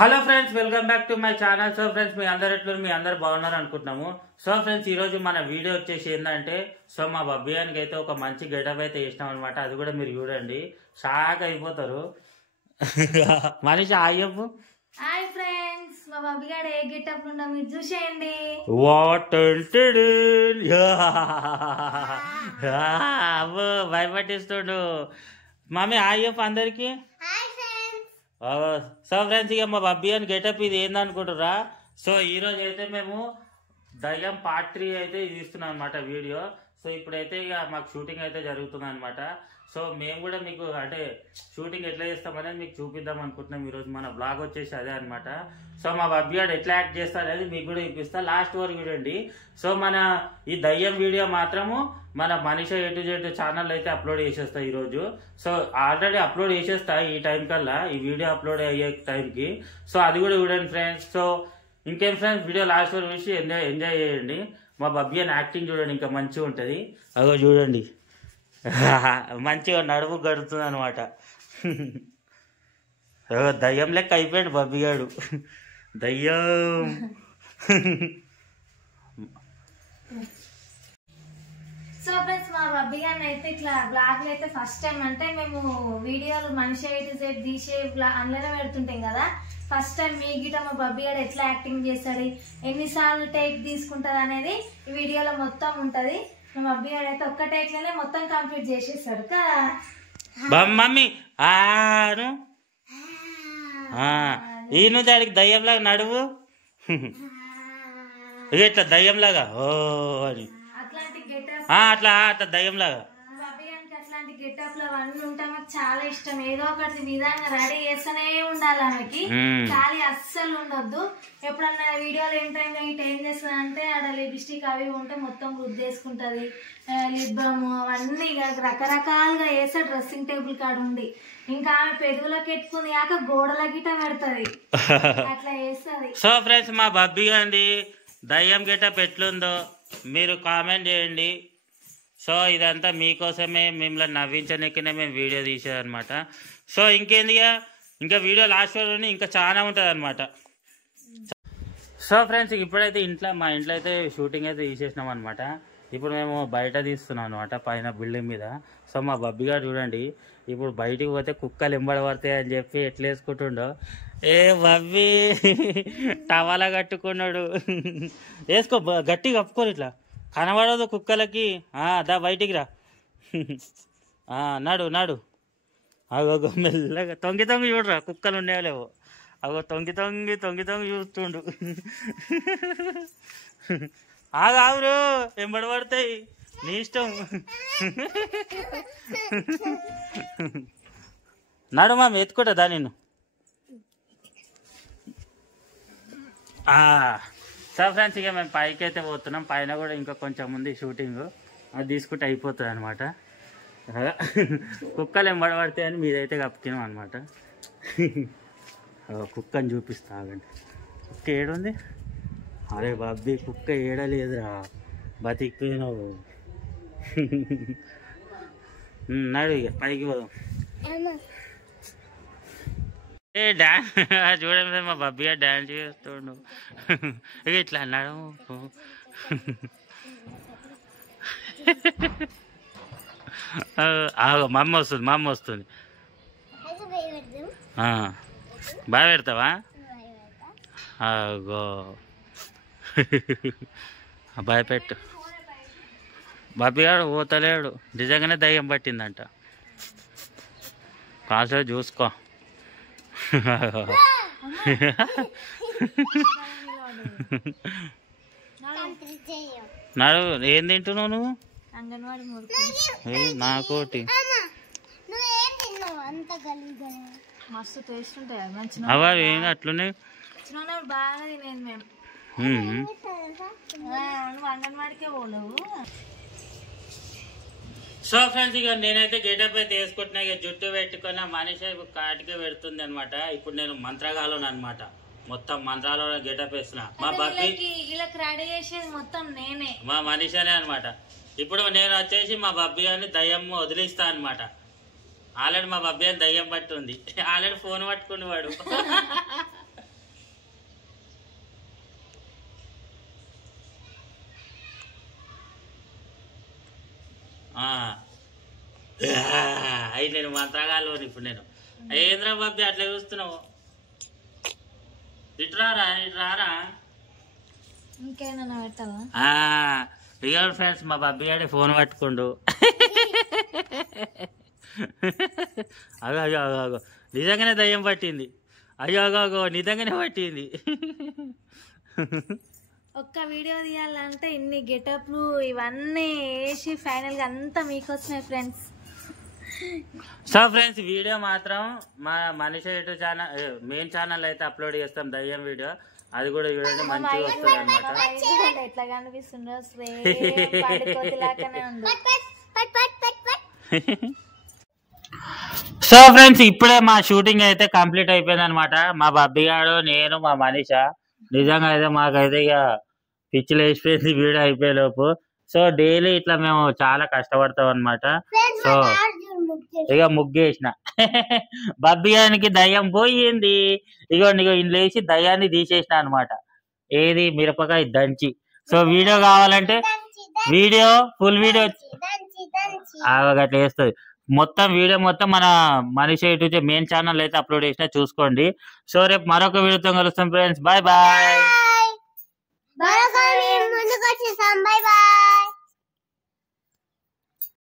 Hello friends, welcome back to my channel. So friends, మీ అందరు బాగున్నారు అనుకుంటున్నాము. సో ఫ్రెండ్స్, ఈ రోజు మన వీడియో వచ్చేసి ఏంటంటే, సో మా బబ్బియానికి అయితే ఒక మంచి గెటప్ అయితే వేసినాం అనమాట. అది కూడా మీరు చూడండి, షాక్ అయిపోతారు. మనిషి అయ్యప్పు. హాయ్ ఫ్రెండ్స్, మా బబ్బి గారు ఏ గెటప్ లో మీరు చూసేయండి. వాట్ అబ్బో భయపట్టిస్తుండు. మమ్మీ అయ్యప్ప అందరికి. సో ఫ్రెండ్స్, ఇక మా బబ్బీ అని గెటప్ ఇది ఏందనుకుంటురా. సో ఈరోజు అయితే మేము దయ్యం పార్ట్ 3 అయితే తీస్తున్నాం అనమాట వీడియో. సో ఇప్పుడైతే ఇక మాకు షూటింగ్ అయితే జరుగుతుంది అనమాట. సో మేము కూడా మీకు అంటే షూటింగ్ ఎట్లా చేస్తామనేది మీకు చూపిద్దాం అనుకుంటున్నాం. ఈరోజు మన బ్లాగ్ వచ్చేసి అదే అనమాట. సో మా బబ్బీ గారు ఎట్లా యాక్ట్ చేస్తారనేది మీకు కూడా చూపిస్తా, లాస్ట్ వరకు చూడండి. సో మన ఈ దయ్యం వీడియో మాత్రము మన మనిషి A-to-Z ఛానల్ అయితే అప్లోడ్ చేసేస్తా ఈరోజు. సో ఆల్రెడీ అప్లోడ్ చేసేస్తా ఈ టైం కల్లా, ఈ వీడియో అప్లోడ్ అయ్యే టైంకి. సో అది కూడా చూడండి ఫ్రెండ్స్. సో ఇంకేం ఫ్రెండ్స్, వీడియో లాస్ట్ వరకు చూసి ఎంజాయ్ చేయండి. మా బబ్బీ అని యాక్టింగ్ చూడండి, ఇంకా మంచిగా ఉంటుంది. అగో చూడండి, మంచిగా నడుము గడుతుంది అనమాట. దయ్యం లెక్క అయిపోయాడు బబ్బీ గారు, దయ్యం. సో ఫ్రెండ్స్, మా బబ్బి గారిని అయితే ఇట్లా బ్లాగ్ అయితే ఫస్ట్ టైం అంటే మేము వీడియోలు మనిషి A-to-Z తీసే అందులోనే పెడుతుంటాం కదా. ఫస్ట్ టైం మీ గిట మా బబ్బి గారు ఎట్లా యాక్టింగ్ చేస్తాడు, ఎన్నిసార్లు టేక్ తీసుకుంటది అనేది ఈ వీడియోలో మొత్తం ఉంటది. మా బబ్బి గారు అయితే ఒక్క టేక్ లోనే మొత్తం కంప్లీట్ చేసేస్తాడు కదా మమ్మీ. ఈ నుంచి ఆడికి దయ్యంలాగా నడువు, ఇట్లా దయ్యంలాగా ఓ అని అట్లా అట్లా దయ్యంలాగా. బబ్బి గారికి అట్లాంటి గెటప్ లో అవన్నీ ఉంటా మాకు చాలా ఇష్టం. ఏదో ఒకటి విధంగా రెడీ చేస్తూనే ఉండాలి ఆమెకి, ఖాళీ అస్సలు ఉండొద్దు. ఎప్పుడన్నా వీడియోలో ఏం టైంలో ఇటు ఏం చేస్తుంది అంటే ఆడ లిప్స్టిక్ అవి ఉంటే మొత్తం రుద్దేసుకుంటది, లిప్ బామ్ అవన్నీ రకరకాలుగా వేస్తే డ్రెస్సింగ్ టేబుల్ కాడ ఉండి ఇంకా ఆమె పెరుగులోకి ఎట్టుకుంది కాక గోడల గిట పెడుతుంది, అట్లా వేస్తుంది. సో ఫ్రెండ్స్, మా బబ్బీ గాండి దయ్యం గెటప్ ఎట్లుందో మీరు కామెంట్ చేయండి. సో ఇదంతా మీకోసమే, మిమ్మల్ని నవ్వించడానికనే మేము వీడియో తీసేదనమాట. సో ఇంకేందిగా, ఇంకా వీడియో లాస్ట్ వరకు ఇంకా చాలా ఉంటుంది అనమాట. సో ఫ్రెండ్స్, ఇప్పుడైతే మా ఇంట్లో అయితే షూటింగ్ అయితే తీసేసినాం అనమాట. ఇప్పుడు మేము బయట తీస్తున్నాం అనమాట, పైన బిల్డింగ్ మీద. సో మా బబ్బీ గారు చూడండి, ఇప్పుడు బయటికి పోతే కుక్కలు ఎంబడబడతాయి అని చెప్పి ఎట్లా వేసుకుంటుండో. ఏ బబ్బీ టవాలా కట్టుకున్నాడు, వేసుకో గట్టిగా కప్పుకోరు, ఇట్లా కనబడదు కుక్కలకి. దా బయటికి రా, నాడు నాడు. అగో మెల్లగా తొంగి చూడరా, కుక్కలు ఉన్నాయో లేవో. అగో తొంగి చూస్తుండు. ఆగురు, ఎంబడబడతాయి, నీ ఇష్టం. నాడు మా ఎత్తుకుంటా నేను. సో ఫ్రెండ్స్, ఇక మేము పైకి అయితే పోతున్నాం. పైన కూడా ఇంకా కొంచెం ఉంది షూటింగ్, అది తీసుకుంటే అయిపోతుంది అనమాట. కుక్కలు ఎంబడబడతాయని మీరైతే కప్పుతున్నాం అనమాట. కుక్కని చూపిస్తా, ఆగండి. కుక్క ఏడుంది? అరే బాబ్బీ, కుక్క ఏడలేదురా, బతికిపోయినావు. నాడు ఇక పైకి పోదాం. ఏ డాన్స్ చూడండి, మా బబ్బీ గారు డాన్స్ చేస్తుండు. ఇక ఇట్లా అన్నాడు. మమ్మ వస్తుంది. బాగా పెడతావా? అగో భయపెట్టు. బబ్బీ గారు పోతలేడు, నిజంగానే దయ్యం పట్టిందంట. కాసేపు చూసుకో. నాడు ఏం తింటున్నావు నువ్వు? నాకోటి అవి అట్లనే బాగా తినేది మేము. అంగన్వాడికే పోలేవు. సో ఫ్రెండ్స్, ఇక నేనైతే గెటప్ అయితే వేసుకుంటున్నా. ఇక జుట్టు పెట్టుకున్న మనిషి కాటికే పెడుతుంది అనమాట. ఇప్పుడు నేను మంత్రగాలను అనమాట, మొత్తం మంత్రాల గెటప్ వేసిన. మా బబ్బీ మొత్తం నేనే, మా మనిషినే అనమాట. ఇప్పుడు నేను వచ్చేసి మా బబ్బీ అని దయ్యం వదిలిస్తా అనమాట. ఆల్రెడీ మా బబ్బీ అని దయ్యం పట్టుంది, ఆల్రెడీ ఫోన్ పట్టుకుని వాడు. అయి నేను మంత్రగాళ్ళు ఇప్పుడు నేను ఏంద్రా బాబీ అట్లా చూస్తున్నావు ఇటు రారా ఇంకేనా పెట్టావా ఇక ఫ్రెండ్స్ మా బాబీ గారి ఫోన్ పట్టుకుండు అగో నిజంగానే దయ్యం పట్టింది అగో నిజంగానే పట్టింది ఒక్క వీడియో తీయాలంటే ఇన్ని గెటప్లు ఇవన్నీ వేసి ఫైనల్ గా అంతా మీకోసమే ఫ్రెండ్స్. సో ఫ్రెండ్స్ వీడియో మాత్రం మా మనిషి యూట్యూబ్ ఛానల్ మెయిన్ ఛానల్ అయితే అప్లోడ్ చేస్తాం దయ్యం వీడియో, అది కూడా చూడండి మంచిగా వస్తుంది అనమాట. ఎట్లా కనిపిస్తుందో సో ఫ్రెండ్స్ ఇప్పుడే మా షూటింగ్ అయితే కంప్లీట్ అయిపోయింది అనమాట. మా బబ్బీ గాడు నేను మా మనీష నిజంగా అయితే మాకైతే ఇక పిచ్చిలు వేసిపోయింది వీడియో అయిపోయే లోపు. సో డైలీ ఇట్లా మేము చాలా కష్టపడతాం అనమాట. సో ఇక ముగ్గేసిన బబ్బీ గారికి దయ్యం పోయింది. ఇగో ఇంట్లో వేసి దయ్యాన్ని తీసేసిన అనమాట. ఏది మిరపకాయ దంచి. సో వీడియో కావాలంటే వీడియో ఫుల్ వీడియో అట్లా వేస్తుంది మొత్తం వీడియో మొత్తం మన మనిషి యూట్యూబ్ మెయిన్ ఛానల్ అయితే అప్లోడ్ చేసినా చూసుకోండి. సో రేపు మరొక వీడియోతో కలుస్తాం ఫ్రెండ్స్. Bye bye.